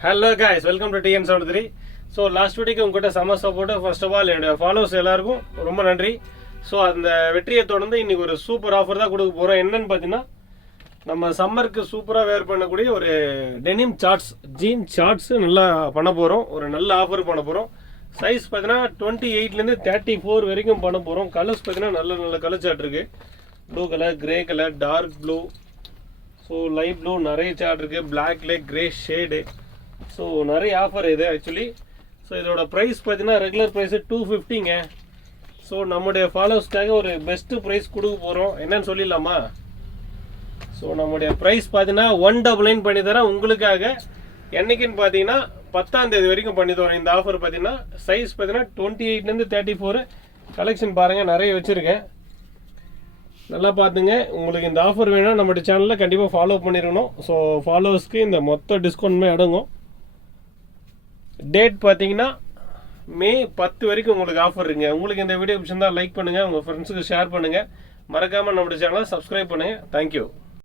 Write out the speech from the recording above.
Hello guys, welcome to TN73. So last வீடியோக்கு உங்கள்கிட்ட செம்ம சப்போர்ட்டு. ஃபர்ஸ்ட் ஆஃப் ஆல் என்னுடைய ஃபாலோவர்ஸ் எல்லாருக்கும் ரொம்ப நன்றி. ஸோ அந்த வெற்றியை தொடர்ந்து இன்றைக்கி ஒரு சூப்பர் ஆஃபர் தான் கொடுக்க போகிறோம். என்னன்னு பார்த்தீங்கன்னா, நம்ம சம்மருக்கு சூப்பராக வேர் பண்ணக்கூடிய ஒரு டெனிம் சார்ட்ஸ், ஜீன் சார்ட்ஸு நல்லா பண்ண போகிறோம். ஒரு நல்ல ஆஃபர் பண்ண போகிறோம். சைஸ் பார்த்தீங்கன்னா 28லேருந்து 34 வரைக்கும் பண்ண போகிறோம். கலர்ஸ் பார்த்தீங்கன்னா நல்ல நல்ல கலர் சார்ட் இருக்குது. Blue colour, grey colour, dark blue, so light blue, நிறைய சார்ட் இருக்குது. பிளாக்ல கிரே ஷேடு. ஸோ நிறைய ஆஃபர் இது ஆக்சுவலி. ஸோ இதோட ப்ரைஸ் பார்த்தீங்கன்னா ரெகுலர் ப்ரைஸு 250ங்க. ஸோ நம்முடைய ஃபாலோவர்ஸ்க்காக ஒரு பெஸ்ட்டு ப்ரைஸ் கொடுக்க போகிறோம். என்னன்னு சொல்லிடலாமா? ஸோ நம்முடைய ப்ரைஸ் பார்த்தீங்கன்னா 199 பண்ணி தரேன் உங்களுக்காக. என்னைக்குன்னு பார்த்தீங்கன்னா 10ஆம் தேதி வரைக்கும் பண்ணி தரோம். இந்த ஆஃபர் பார்த்தீங்கன்னா சைஸ் பார்த்தீங்கன்னா 28லேருந்து 34 கலெக்ஷன் பாருங்கள், நிறைய வச்சுருக்கேன். நல்லா பார்த்துங்க. உங்களுக்கு இந்த ஆஃபர் வேணும்னா நம்மளுடைய சேனலில் கண்டிப்பாக ஃபாலோ பண்ணிடணும். ஸோ ஃபாலோவர்ஸ்க்கு இந்த மொத்த டிஸ்கவுண்ட்மே அடங்கும். டேட் பார்த்தீங்கன்னா மே 10 வரைக்கும் உங்களுக்கு ஆஃபர் இருக்குங்க. உங்களுக்கு இந்த வீடியோ பிடிச்சிருந்தா லைக் பண்ணுங்கள், உங்கள் ஃப்ரெண்ட்ஸுக்கு ஷேர் பண்ணுங்கள். மறக்காமல் நம்மளுடைய சேனலை சப்ஸ்கிரைப் பண்ணுங்கள். தேங்க்யூ.